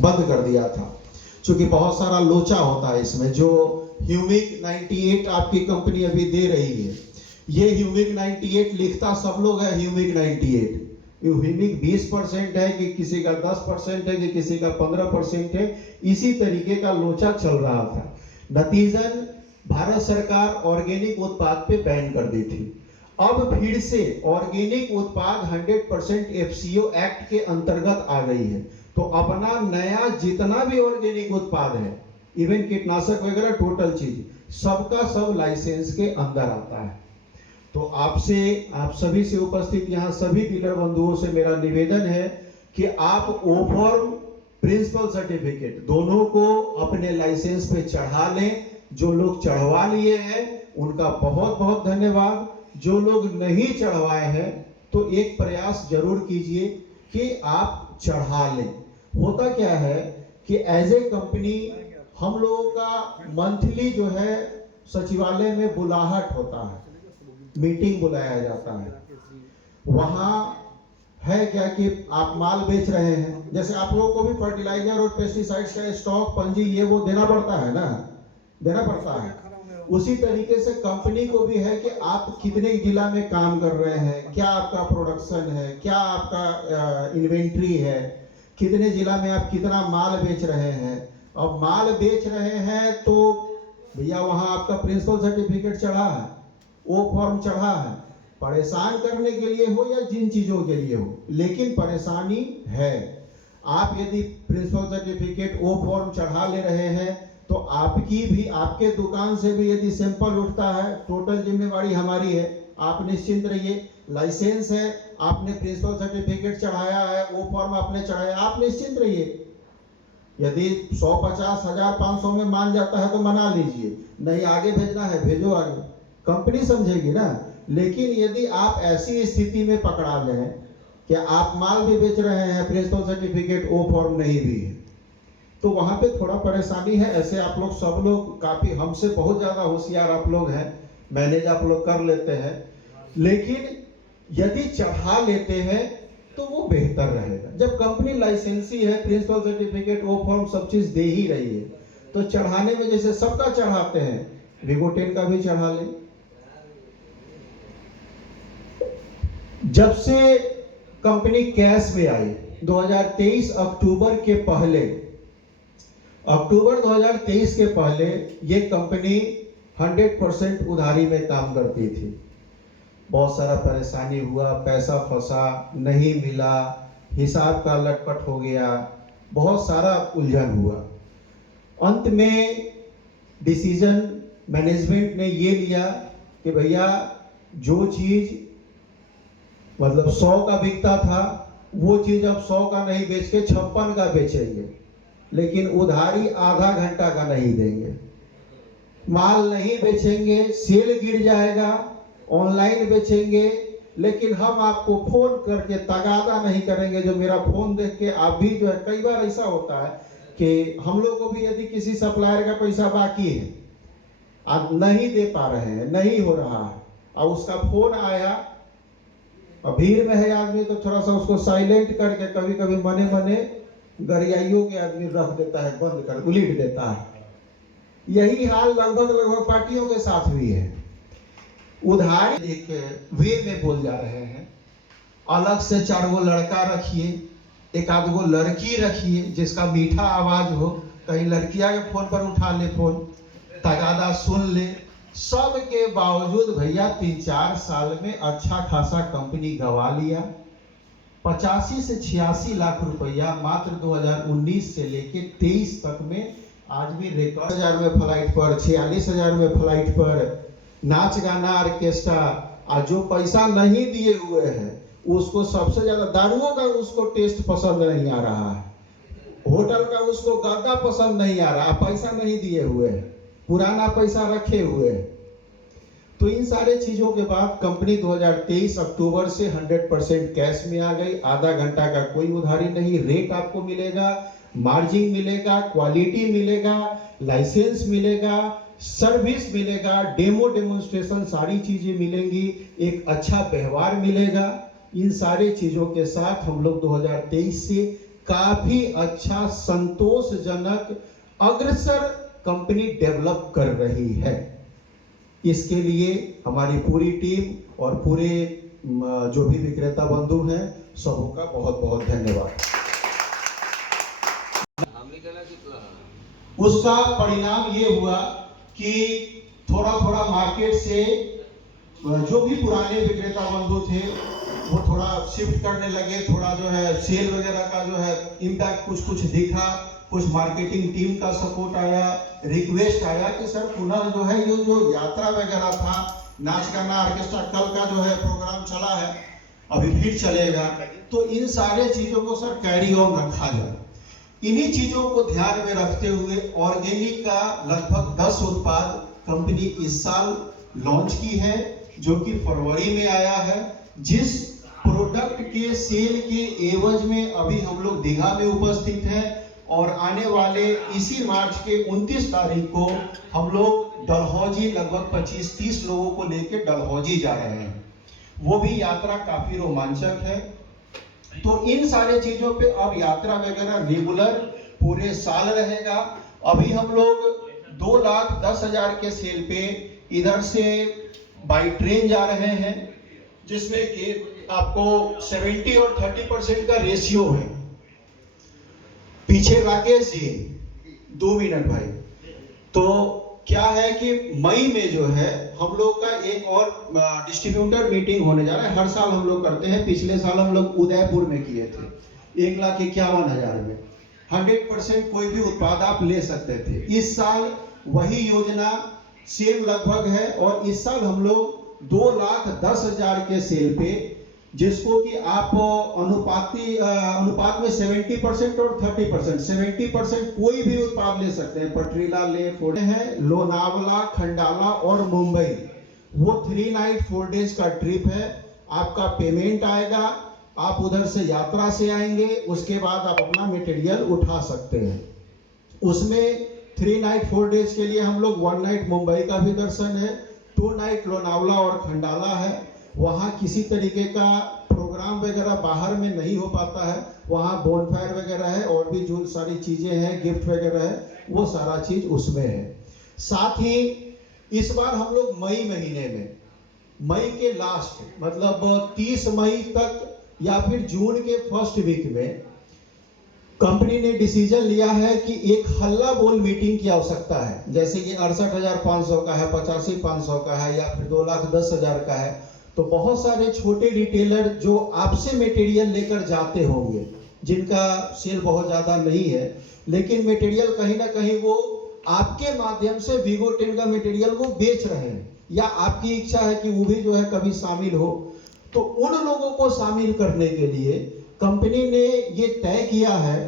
बंद कर दिया था, क्योंकि बहुत सारा लोचा होता है इसमें। जो ह्यूमिक 98 आपकी कंपनी अभी दे रही है, ये ह्यूमिक 98 लिखता सब लोग है ह्यूमिक 98, ह्यूमिक 20% है कि किसी का 10% है कि किसी का 15% है, इसी तरीके का लोचा चल रहा था। नतीजन भारत सरकार ऑर्गेनिक उत्पाद पे बैन कर दी थी। अब फिर से ऑर्गेनिक उत्पाद 100% एफसीओ एक्ट के अंतर्गत आ गई है। तो अपना नया जितना भी ऑर्गेनिक उत्पाद है, इवन कीटनाशक वगैरह टोटल चीज, सबका सब लाइसेंस के अंदर आता है। तो आपसे, आप सभी से उपस्थित यहाँ सभी डीलर बंधुओं से मेरा निवेदन है कि आप ओफॉर्म प्रिंसिपल सर्टिफिकेट दोनों को अपने लाइसेंस पे चढ़ा लें। जो लोग चढ़वा लिए हैं उनका बहुत बहुत धन्यवाद। जो लोग नहीं चढ़वाए हैं तो एक प्रयास जरूर कीजिए कि आप चढ़ा लें। होता क्या है कि एज ए कंपनी हम लोगों का मंथली जो है सचिवालय में बुलाहट होता है, मीटिंग बुलाया जाता है। वहां है क्या कि आप माल बेच रहे हैं, जैसे आप लोगों को भी फर्टिलाइजर और पेस्टिसाइड्स का स्टॉक, पंजी, ये वो देना पड़ता है ना, देना पड़ता है। उसी तरीके से कंपनी को भी है कि आप कितने जिला में काम कर रहे हैं, क्या आपका प्रोडक्शन है, क्या आपका इन्वेंट्री है, कितने जिला में आप कितना माल बेच रहे हैं। अब माल बेच रहे हैं तो भैया वहां आपका प्रिंसिपल सर्टिफिकेट चढ़ा है, ओ फॉर्म चढ़ा है, परेशान करने के लिए हो या जिन चीजों के लिए हो, लेकिन परेशानी है। आप यदि प्रिंसिपल सर्टिफिकेट ओ फॉर्म चढ़ा ले रहे हैं तो आपकी भी, आपके दुकान से भी यदि सैंपल उठता है, टोटल जिम्मेवारी हमारी है। आप निश्चिंत रहिए, लाइसेंस है, आपने प्रिंसिपल सर्टिफिकेट चढ़ाया है, ओ फॉर्म आपने चढ़ाया, आप निश्चिंत रहिए। यदि 100, 50, 1000, 500 में मान जाता है तो मना लीजिए, नहीं आगे भेजना है भेजो आगे, कंपनी समझेगी ना। लेकिन यदि आप ऐसी स्थिति में पकड़ा जाए कि आप माल भी बेच रहे हैं, प्रिंसिपल सर्टिफिकेट ओ फॉर्म नहीं भी है, तो वहां पे थोड़ा परेशानी है। ऐसे आप लोग सब लोग काफी हमसे बहुत ज्यादा होशियार आप लोग हैं, मैनेज आप लोग कर लेते हैं, लेकिन यदि चढ़ा लेते हैं तो वो बेहतर रहेगा। जब कंपनी लाइसेंसी है, प्रिंसिपल सर्टिफिकेट, ओ फॉर्म सब चीज दे ही रही है, तो चढ़ाने में जैसे सबका चढ़ाते हैं, विगोटेन का भी चढ़ा ले। जब से कंपनी कैश में आई 2023 अक्टूबर के पहले, अक्टूबर 2023 के पहले ये कंपनी 100% उधारी में काम करती थी। बहुत सारा परेशानी हुआ, पैसा फंसा, नहीं मिला, हिसाब का लटपट हो गया, बहुत सारा उलझन हुआ। अंत में डिसीजन मैनेजमेंट ने ये लिया कि भैया जो चीज मतलब 100 का बिकता था वो चीज अब 100 का नहीं बेच के 56 का बेचेंगे, लेकिन उधारी आधा घंटा का नहीं देंगे। माल नहीं बेचेंगे, सेल गिर जाएगा, ऑनलाइन बेचेंगे, लेकिन हम आपको फोन करके तगादा नहीं करेंगे। जो मेरा फोन देख के आप भी जो है, कई बार ऐसा होता है कि हम लोग को भी यदि किसी सप्लायर का पैसा बाकी है, आप नहीं दे पा रहे हैं, नहीं हो रहा है, और उसका फोन आया, और भीड़ में है आदमी तो थोड़ा सा उसको साइलेंट करके कभी कभी मने मने गरियाइयों के आदमी रख देता है, बंद कर उलीट देता है। यही हाल लगभग पार्टियों के साथ भी है। उधारी एक वे में बोल जा रहे हैं, अलग से 4 गो लड़का रखिए, एक आध गो लड़की रखिए जिसका मीठा आवाज हो, कहीं लड़कियां के फोन पर उठा ले फोन, तगादा सुन ले। सब के बावजूद भैया 3-4 साल में अच्छा खासा कंपनी गवा लिया। 85 से 86 लाख रुपया मात्र 2019 से लेके 23 तक में आदमी रिकॉर्ड 1000 में फ्लाइट पर, 46,000 में फ्लाइट पर, नाच गाना ऑर्केस्ट्रा। और जो पैसा नहीं दिए हुए हैं उसको सबसे ज्यादा दारुओं का उसको टेस्ट पसंद नहीं आ रहा है, होटल का उसको गद्दा पसंद नहीं आ रहा, पैसा नहीं दिए हुए हैं, पुराना पैसा रखे हुए हैं। तो इन सारे चीजों के बाद कंपनी 2023 अक्टूबर से 100% कैश में आ गई। आधा घंटा का कोई उधारी नहीं, रेट आपको मिलेगा, मार्जिन मिलेगा, क्वालिटी मिलेगा, लाइसेंस मिलेगा, सर्विस मिलेगा, डेमोन्स्ट्रेशन सारी चीजें मिलेंगी, एक अच्छा व्यवहार मिलेगा। इन सारे चीजों के साथ हम लोग 2023 से काफी अच्छा संतोषजनक अग्रसर कंपनी डेवलप कर रही है। इसके लिए हमारी पूरी टीम और पूरे जो भी विक्रेता बंधु हैं सबों का बहुत बहुत धन्यवाद। उसका परिणाम ये हुआ कि थोड़ा थोड़ा मार्केट से जो भी पुराने विक्रेता बंधु थे वो थोड़ा शिफ्ट करने लगे, थोड़ा जो है सेल वगैरह का जो है इम्पैक्ट कुछ कुछ दिखा, कुछ मार्केटिंग टीम का सपोर्ट आया, रिक्वेस्ट आया कि सर पुनः जो है ये जो यात्रा वगैरह था, नाच गाना ऑर्केस्ट्रा कल का जो है प्रोग्राम चला है, अभी फिर चलेगा, तो इन सारे चीजों को सर कैरी ऑन रखा जाए। इन्हीं चीजों को ध्यान में रखते हुए ऑर्गेनिक का लगभग 10 उत्पाद कंपनी इस साल लॉन्च की है, जो कि फरवरी में आया है। जिस प्रोडक्ट के सेल के एवज में अभी हम लोग दीघा में उपस्थित हैं और आने वाले इसी मार्च के 29 तारीख को हम लोग डलहौजी लगभग 25-30 लोगों को लेकर डलहौजी जा रहे हैं। वो भी यात्रा काफी रोमांचक है। तो इन सारे चीजों पे अब यात्रा वगैरह रेगुलर पूरे साल रहेगा। अभी हम लोग 2,10,000 के सेल पे इधर से बाई ट्रेन जा रहे हैं, जिसमें कि आपको 70 और 30% का रेशियो है। पीछे राकेश जी 2 मिनट भाई। तो क्या है कि मई में जो है हम लोग का एक और डिस्ट्रीब्यूटर मीटिंग होने जा रहा है। हर साल हम लोग करते हैं, पिछले साल हम लोग उदयपुर में किए थे 1,51,000 में 100% कोई भी उत्पाद आप ले सकते थे। इस साल वही योजना सेल लगभग है और इस साल हम लोग 2,10,000 के सेल पे, जिसको कि आप अनुपात में 70% और 30%, 70% कोई भी उत्पाद ले सकते हैं। पटरीला ले फोड़े हैं, लोनावला, खंडाला और मुंबई, वो 3 नाइट 4 डेज का ट्रिप है। आपका पेमेंट आएगा, आप उधर से यात्रा से आएंगे, उसके बाद आप अपना मटेरियल उठा सकते हैं। उसमें 3 नाइट 4 डेज के लिए हम लोग 1 नाइट मुंबई का भी दर्शन है, 2 नाइट लोनावला और खंडाला है। वहाँ किसी तरीके का प्रोग्राम वगैरह बाहर में नहीं हो पाता है, वहाँ बोनफायर वगैरह है और भी जो सारी चीजें हैं, गिफ्ट वगैरह है, वो सारा चीज उसमें है। साथ ही इस बार हम लोग मई महीने में, मई के लास्ट मतलब 30 मई तक या फिर जून के फर्स्ट वीक में कंपनी ने डिसीजन लिया है कि एक हल्ला बोल मीटिंग की आवश्यकता है। जैसे कि 68,500 का है, 85,500 का है या फिर 2,10,000 का है, तो बहुत सारे छोटे रिटेलर जो आपसे मटेरियल लेकर जाते होंगे, जिनका सेल बहुत ज़्यादा नहीं है, लेकिन मटेरियल कहीं ना कहीं वो आपके माध्यम से वीगो 10 का मटेरियल वो बेच रहे हैं, या आपकी इच्छा है कि वो भी जो है कभी शामिल हो, तो उन लोगों को शामिल करने के लिए कंपनी ने ये तय किया है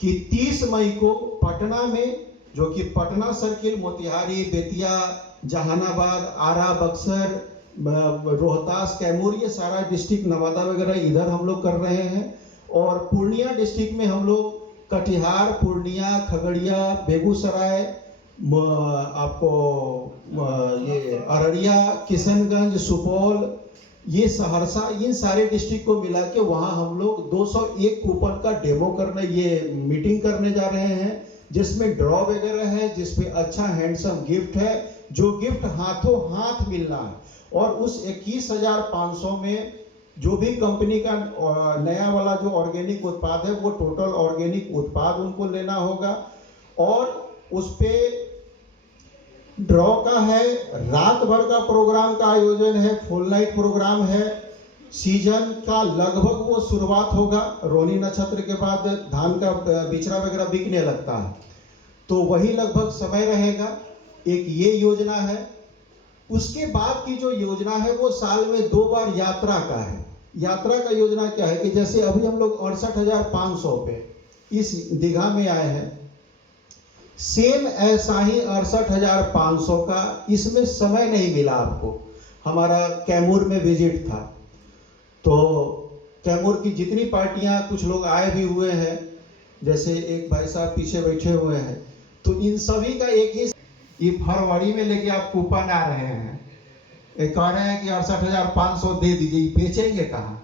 कि 30 मई को पटना में, जो कि पटना सर्किल, मोतिहारी, बेतिया, जहानाबाद, आरा, बक्सर, रोहतास, कैमूर, ये सारा डिस्ट्रिक्ट, नवादा वगैरह इधर हम लोग कर रहे हैं। और पूर्णिया डिस्ट्रिक्ट में हम लोग कटिहार, पूर्णिया, खगड़िया, बेगूसराय, आपको ये अररिया, किशनगंज, सुपौल, ये सहरसा, इन सारे डिस्ट्रिक्ट को मिला के वहाँ हम लोग 201 कूपन का डेमो करने, ये मीटिंग करने जा रहे हैं, जिसमें ड्रॉ वगैरह है, जिसपे अच्छा हैंडसम गिफ्ट है, जो गिफ्ट हाथों हाथ मिलना है। और उस 21,500 में जो भी कंपनी का नया वाला जो ऑर्गेनिक उत्पाद है, वो टोटल ऑर्गेनिक उत्पाद उनको लेना होगा। और उस पे ड्रॉ का है, रात भर का प्रोग्राम का आयोजन है, फुल नाइट प्रोग्राम है। सीजन का लगभग वो शुरुआत होगा, रोहिणी नक्षत्र के बाद धान का बिचड़ा वगैरह बिकने लगता है, तो वही लगभग समय रहेगा। एक ये योजना है। उसके बाद की जो योजना है वो साल में 2 बार यात्रा का है। यात्रा का योजना क्या है कि जैसे अभी हम लोग 68,500 पे इस दीघा में आए हैं, सेम ऐसा ही 68,500 का इसमें समय नहीं मिला आपको। हमारा कैमूर में विजिट था, तो कैमूर की जितनी पार्टियां, कुछ लोग आए भी हुए हैं, जैसे एक भाई साहब पीछे बैठे हुए हैं, तो इन सभी का एक ही, ये फरवरी में लेके आप कूपन आ रहे हैं, एक कह रहे हैं कि 68,500 दे दीजिए, बेचेंगे कहाँ?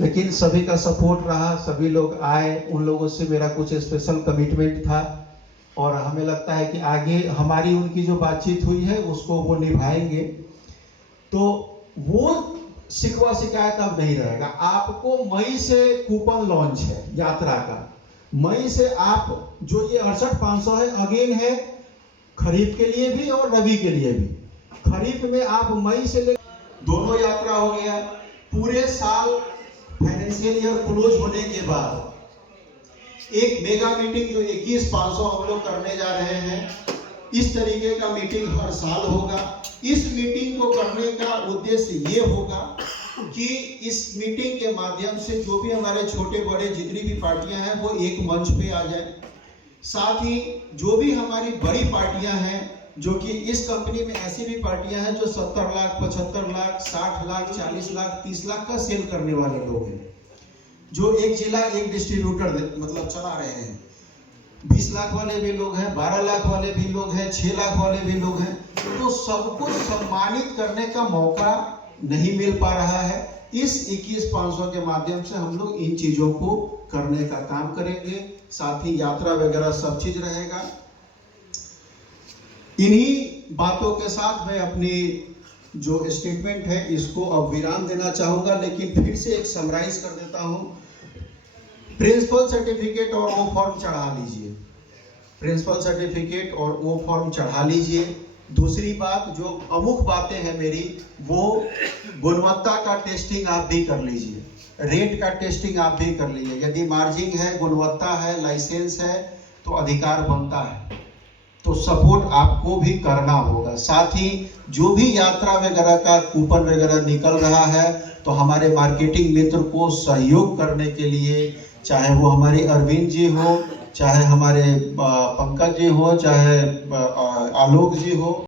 लेकिन सभी का सपोर्ट रहा, सभी लोग आए, उन लोगों से मेरा कुछ स्पेशल कमिटमेंट था और हमें लगता है कि आगे हमारी उनकी जो बातचीत हुई है उसको वो निभाएंगे। तो वो शिकवा शिकायत अब नहीं रहेगा। आपको मई से कूपन लॉन्च है यात्रा का, मई से आप जो ये 68,500 है अगेन है खरीफ के लिए भी और रबी के लिए भी। खरीफ में आप मई से ले दोनों यात्रा हो गया। पूरे साल फाइनेंशियल ईयर क्लोज होने के बाद एक मेगा मीटिंग जो 21,500 हम लोग करने जा रहे हैं, इस तरीके का मीटिंग हर साल होगा। इस मीटिंग को करने का उद्देश्य ये होगा कि इस मीटिंग के माध्यम से जो भी हमारे छोटे बड़े जितनी भी पार्टियां हैं वो एक मंच पे आ जाए। साथ ही जो भी हमारी बड़ी पार्टियां हैं, जो कि इस कंपनी में ऐसी भी पार्टियां हैं जो 70 लाख, 75 लाख, 60 लाख, 40 लाख, 30 लाख का सेल करने वाले लोग हैं, जो एक जिला एक डिस्ट्रीब्यूटर मतलब चला रहे हैं। 20 लाख वाले भी लोग हैं, 12 लाख वाले भी लोग हैं, 6 लाख वाले भी लोग हैं। तो सबको सम्मानित करने का मौका नहीं मिल पा रहा है। इस 21,500 के माध्यम से हम लोग इन चीजों को करने का काम करेंगे। साथ ही यात्रा वगैरह सब चीज रहेगा। इन्हीं बातों के साथ मैं अपनी जो स्टेटमेंट है इसको अब विराम देना चाहूंगा, लेकिन फिर से एक समराइज कर देता हूं। प्रिंसिपल सर्टिफिकेट और वो फॉर्म चढ़ा लीजिए, प्रिंसिपल सर्टिफिकेट और वो फॉर्म चढ़ा लीजिए। दूसरी बात, जो प्रमुख बातें हैं मेरी, वो गुणवत्ता का टेस्टिंग आप भी कर लीजिए, रेट का टेस्टिंग आप भी कर लीजिए। यदि मार्जिन है, गुणवत्ता है, लाइसेंस है, तो अधिकार बनता है, तो सपोर्ट आपको भी करना होगा। साथ ही जो भी यात्रा वगैरह का कूपन वगैरह निकल रहा है, तो हमारे मार्केटिंग मित्र को सहयोग करने के लिए, चाहे वो हमारे अरविंद जी हो, चाहे हमारे पंकज जी हो, चाहे आलोक जी हो,